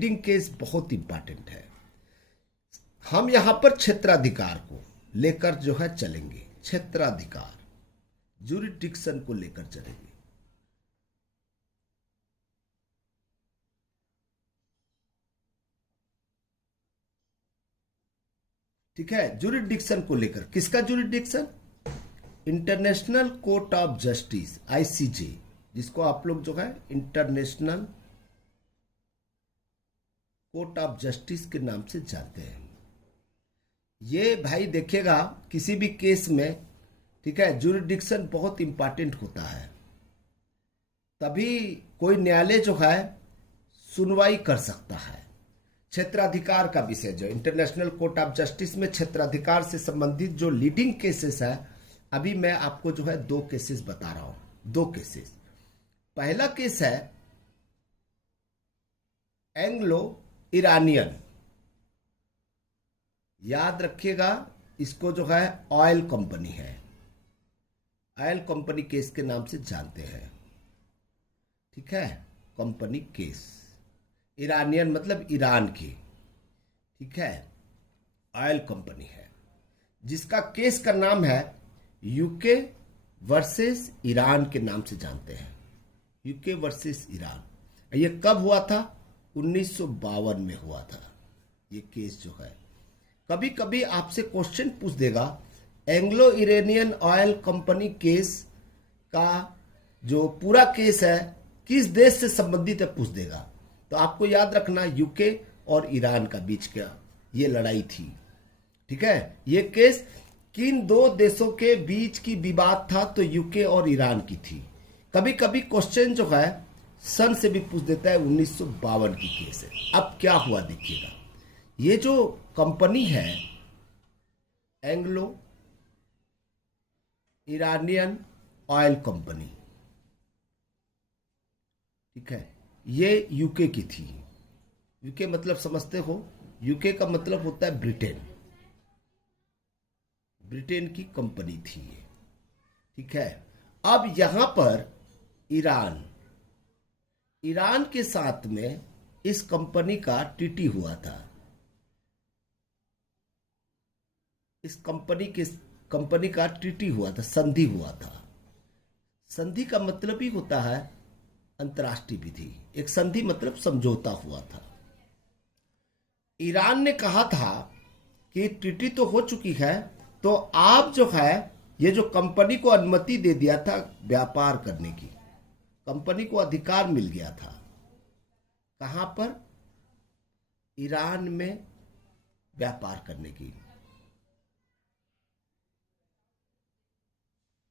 Leading case बहुत important है। हम यहां पर क्षेत्राधिकार को लेकर जो है चलेंगे, क्षेत्राधिकार ज्यूरिडिक्शन को लेकर चलेंगे। ठीक है, ज्यूरिडिक्शन को लेकर, किसका jurisdiction? International court of justice ICJ, जिसको आप लोग जो है इंटरनेशनल कोर्ट ऑफ जस्टिस के नाम से जानते हैं। ये भाई देखिएगा किसी भी केस में, ठीक है, ज्यूरिडिक्शन बहुत इंपॉर्टेंट होता है, तभी कोई न्यायालय जो है सुनवाई कर सकता है। क्षेत्राधिकार का विषय जो इंटरनेशनल कोर्ट ऑफ जस्टिस में क्षेत्राधिकार से संबंधित जो लीडिंग केसेस है, अभी मैं आपको जो है 2 केसेस बता रहा हूं। 2 केसेस। पहला केस है एंग्लो ईरानियन, याद रखिएगा इसको जो है ऑयल कंपनी है, ऑयल कंपनी केस के नाम से जानते हैं। ठीक है, कंपनी केस, ईरानियन मतलब ईरान की, ठीक है, ऑयल कंपनी है, जिसका केस का नाम है यूके वर्सेस ईरान के नाम से जानते हैं। UK versus Iran. ये कब हुआ था? 1952 में हुआ था ये केस जो है। कभी कभी आपसे क्वेश्चन पूछ देगा, Anglo Iranian oil company case का जो पूरा केस है किस देश से संबंधित है, पूछ देगा। तो आपको याद रखना यूके और ईरान का बीच का ये लड़ाई थी। ठीक है, ये केस किन 2 देशों के बीच की विवाद था? तो यूके और ईरान की थी। कभी कभी क्वेश्चन जो है सन से भी पूछ देता है, 1952 की केस है। अब क्या हुआ देखिएगा, ये जो कंपनी है एंग्लो ईरानियन ऑयल कंपनी, ठीक है, ये यूके की थी। यूके मतलब समझते हो, यूके का मतलब होता है ब्रिटेन, ब्रिटेन की कंपनी थी ये। ठीक है, अब यहां पर ईरान, ईरान के साथ में इस कंपनी का टीटी हुआ था। इस कंपनी का टीटी हुआ था, संधि हुआ था। संधि का मतलब ही होता है अंतर्राष्ट्रीय विधि। एक संधि मतलब समझौता हुआ था। ईरान ने कहा था कि टीटी तो हो चुकी है, तो आप जो है ये जो कंपनी को अनुमति दे दिया था व्यापार करने की, कंपनी को अधिकार मिल गया था। कहां पर? ईरान में व्यापार करने की,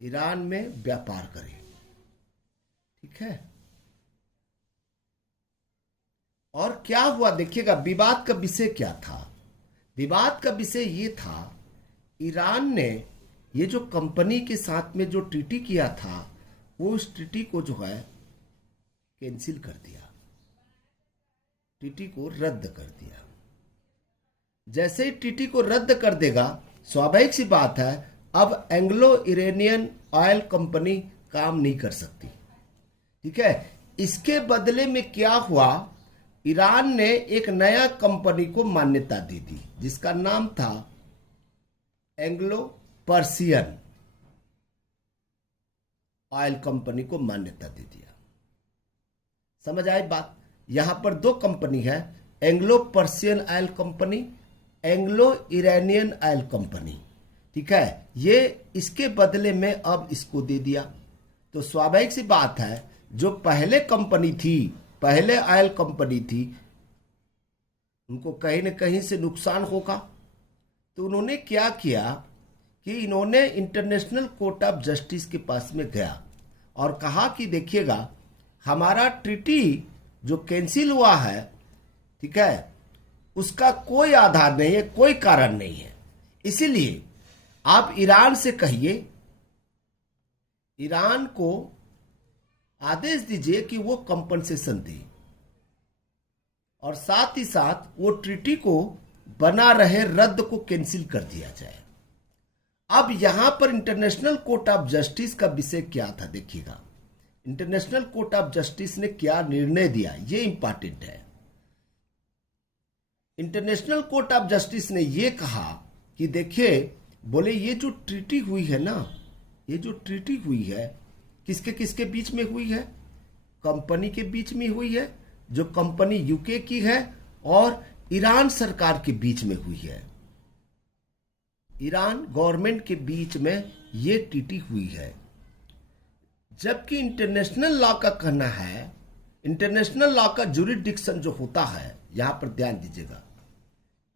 ईरान में व्यापार करें। ठीक है, और क्या हुआ देखिएगा, विवाद का विषय क्या था? विवाद का विषय ये था, ईरान ने ये जो कंपनी के साथ में जो ट्रीटी किया था, वो उस ट्रीटी को जो है कैंसिल कर दिया, ट्रीटी को रद्द कर दिया। जैसे ही ट्रीटी को रद्द कर देगा, स्वाभाविक सी बात है, अब एंग्लो ईरानियन ऑयल कंपनी काम नहीं कर सकती। ठीक है, इसके बदले में क्या हुआ, ईरान ने एक नया कंपनी को मान्यता दे दी, जिसका नाम था एंग्लो पर्सियन ऑयल कंपनी को मान्यता दे दिया। समझ आई बात? यहां पर 2 कंपनी है, Anglo Persian oil company, Anglo Iranian oil company. ठीक है, ये इसके बदले में अब इसको दे दिया। तो स्वाभाविक सी बात है, जो पहले कंपनी थी, पहले ऑयल कंपनी थी, उनको कहीं न कहीं से नुकसान होगा। तो उन्होंने क्या किया कि इन्होंने इंटरनेशनल कोर्ट ऑफ जस्टिस के पास में गया और कहा कि देखिएगा, हमारा ट्रीटी जो कैंसिल हुआ है, ठीक है, उसका कोई आधार नहीं है, कोई कारण नहीं है, इसीलिए आप ईरान से कहिए, ईरान को आदेश दीजिए कि वो कंपनसेशन दे, और साथ ही साथ वो ट्रीटी को बना रहे रद्द को कैंसिल कर दिया जाए। अब यहां पर इंटरनेशनल कोर्ट ऑफ जस्टिस का विषय क्या था देखिएगा, इंटरनेशनल कोर्ट ऑफ जस्टिस ने क्या निर्णय दिया, ये इंपॉर्टेंट है। इंटरनेशनल कोर्ट ऑफ जस्टिस ने ये कहा कि देखिए, बोले ये जो ट्रीटी हुई है ना, ये जो ट्रीटी हुई है किसके किसके बीच में हुई है? कंपनी के बीच में हुई है, जो कंपनी यूके की है, और ईरान सरकार के बीच में हुई है। ईरान गवर्नमेंट के बीच में ये ट्रीटी हुई है। जबकि इंटरनेशनल लॉ का कहना है, इंटरनेशनल लॉ का ज्यूरिडिक्शन जो होता है, यहां पर ध्यान दीजिएगा,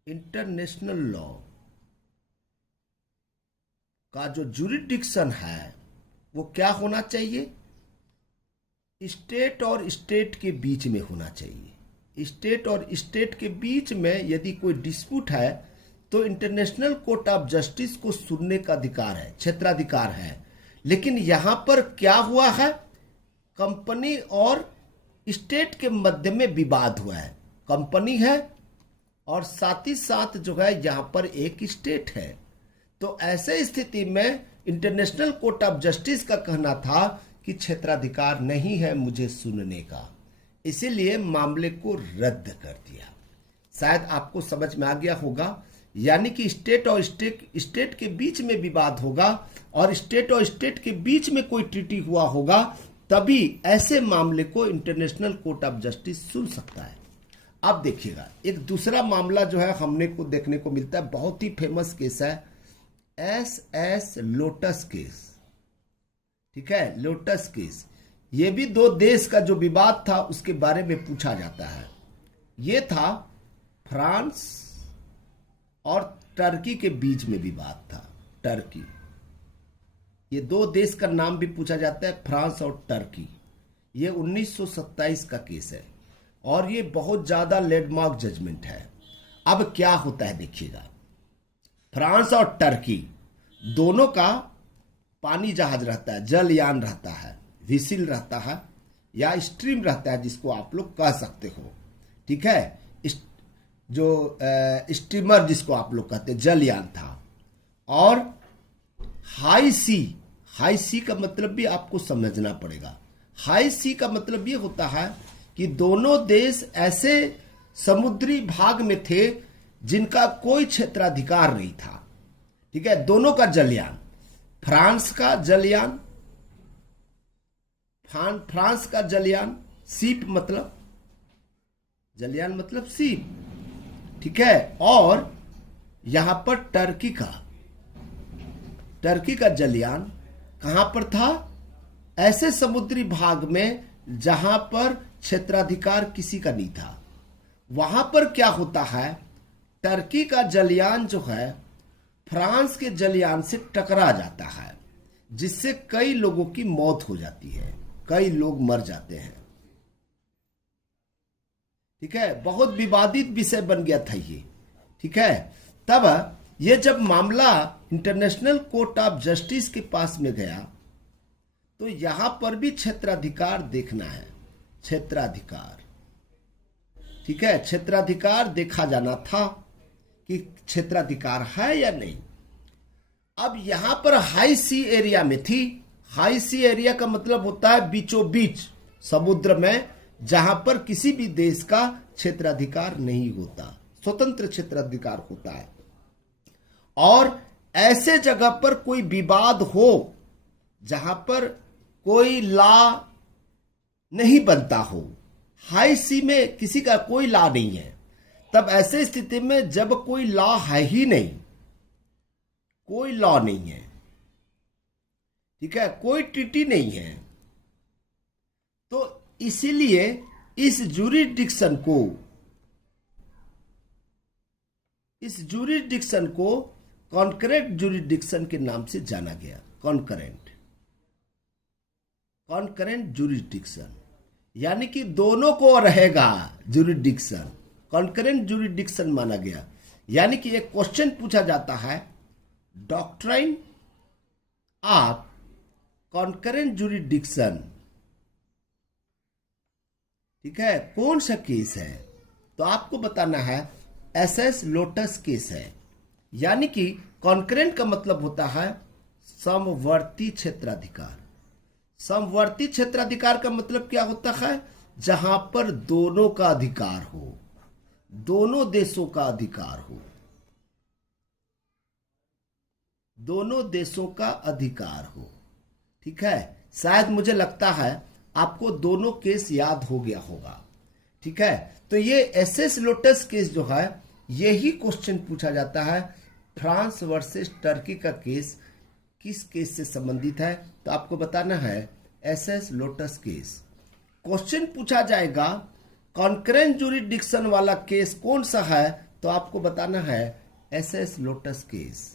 इंटरनेशनल लॉ का जो ज्यूरिडिक्शन है वो क्या होना चाहिए? स्टेट और स्टेट के बीच में होना चाहिए। स्टेट और स्टेट के बीच में यदि कोई डिस्प्यूट है तो इंटरनेशनल कोर्ट ऑफ जस्टिस को सुनने का अधिकार है, क्षेत्राधिकार है। लेकिन यहां पर क्या हुआ है? कंपनी और स्टेट के मध्य में विवाद हुआ है। कंपनी है और साथ ही साथ जो है यहां पर एक स्टेट है। तो ऐसे स्थिति में इंटरनेशनल कोर्ट ऑफ जस्टिस का कहना था कि क्षेत्राधिकार नहीं है मुझे सुनने का, इसीलिए मामले को रद्द कर दिया। शायद आपको समझ में आ गया होगा। यानी कि स्टेट और स्टेट के बीच में विवाद होगा और स्टेट और स्टेट के बीच में कोई ट्रीटी हुआ होगा, तभी ऐसे मामले को इंटरनेशनल कोर्ट ऑफ जस्टिस सुन सकता है। अब देखिएगा, एक दूसरा मामला जो है हमने को देखने को मिलता है, बहुत ही फेमस केस है, एस लोटस केस। ठीक है, लोटस केस। ये भी दो देश का जो विवाद था उसके बारे में पूछा जाता है। ये था फ्रांस और टर्की के बीच में विवाद था। टर्की, ये दो देश का नाम भी पूछा जाता है, फ्रांस और टर्की। ये 1927 का केस है और ये बहुत ज्यादा लैंडमार्क जजमेंट है। अब क्या होता है देखिएगा, फ्रांस और टर्की दोनों का पानी जहाज रहता है, जलयान रहता है, विसिल रहता है या स्ट्रीम रहता है, जिसको आप लोग कह सकते हो। ठीक है, जो स्टीमर जिसको आप लोग कहते हैं, जलयान था। और हाई सी का मतलब भी आपको समझना पड़ेगा। हाई सी का मतलब ये होता है कि दोनों देश ऐसे समुद्री भाग में थे जिनका कोई क्षेत्राधिकार नहीं था। ठीक है, दोनों का जलयान, फ्रांस का जलयान, फ्रांस का जलयान, सीप मतलब जलयान मतलब सीप। ठीक है, और यहां पर टर्की का जलयान कहां पर था? ऐसे समुद्री भाग में जहां पर क्षेत्राधिकार किसी का नहीं था। वहां पर क्या होता है, टर्की का जलयान जो है फ्रांस के जलयान से टकरा जाता है, जिससे कई लोगों की मौत हो जाती है, कई लोग मर जाते हैं। ठीक है, बहुत विवादित विषय बन गया था ये। ठीक है, तब ये जब मामला इंटरनेशनल कोर्ट ऑफ जस्टिस के पास में गया तो यहां पर भी क्षेत्राधिकार देखना है, क्षेत्राधिकार। ठीक है, क्षेत्राधिकार देखा जाना था कि क्षेत्राधिकार है या नहीं। अब यहां पर हाई सी एरिया में थी। हाई सी एरिया का मतलब होता है बीचों बीच समुद्र में, जहां पर किसी भी देश का क्षेत्राधिकार नहीं होता, स्वतंत्र क्षेत्राधिकार होता है। और ऐसे जगह पर कोई विवाद हो जहां पर कोई लॉ नहीं बनता हो, हाई सी में किसी का कोई लॉ नहीं है, तब ऐसे स्थिति में जब कोई लॉ है ही नहीं, कोई लॉ नहीं है, ठीक है, कोई ट्रीटी नहीं है, तो इसीलिए इस ज्यूरिडिक्शन को कॉन्करेंट ज्यूरिडिक्शन के नाम से जाना गया। कॉन्करेंट ज्यूरिडिक्शन यानी कि दोनों को रहेगा ज्यूरिडिक्शन, कॉन्करेंट ज्यूरिडिक्शन माना गया। यानी कि एक क्वेश्चन पूछा जाता है, डॉक्ट्राइन ऑफ कॉन्करेंट ज्यूरिडिक्शन, ठीक है, कौन सा केस है? तो आपको बताना है एसएस लोटस केस है। यानी कि कॉन्करेंट का मतलब होता है समवर्ती क्षेत्राधिकार। समवर्ती क्षेत्राधिकार का मतलब क्या होता है? जहां पर दोनों का अधिकार हो, दोनों देशों का अधिकार हो, दोनों देशों का अधिकार हो। ठीक है, शायद मुझे लगता है आपको दोनों केस याद हो गया होगा। ठीक है, तो ये एसएस लोटस केस जो है, यही क्वेश्चन पूछा जाता है, फ्रांस वर्सेस टर्की का केस किस केस से संबंधित है, तो आपको बताना है एसएस लोटस केस। क्वेश्चन पूछा जाएगा कॉन्करेंट ज्यूरिडिक्शन वाला केस कौन सा है, तो आपको बताना है एसएस लोटस केस।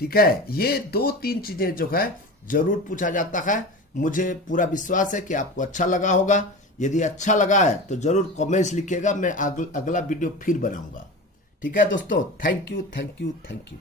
ठीक है, ये 2-3 चीजें जो है जरूर पूछा जाता है। मुझे पूरा विश्वास है कि आपको अच्छा लगा होगा। यदि अच्छा लगा है तो जरूर कमेंट्स लिखिएगा, मैं अगला वीडियो फिर बनाऊंगा। ठीक है दोस्तों, thank you thank you thank you.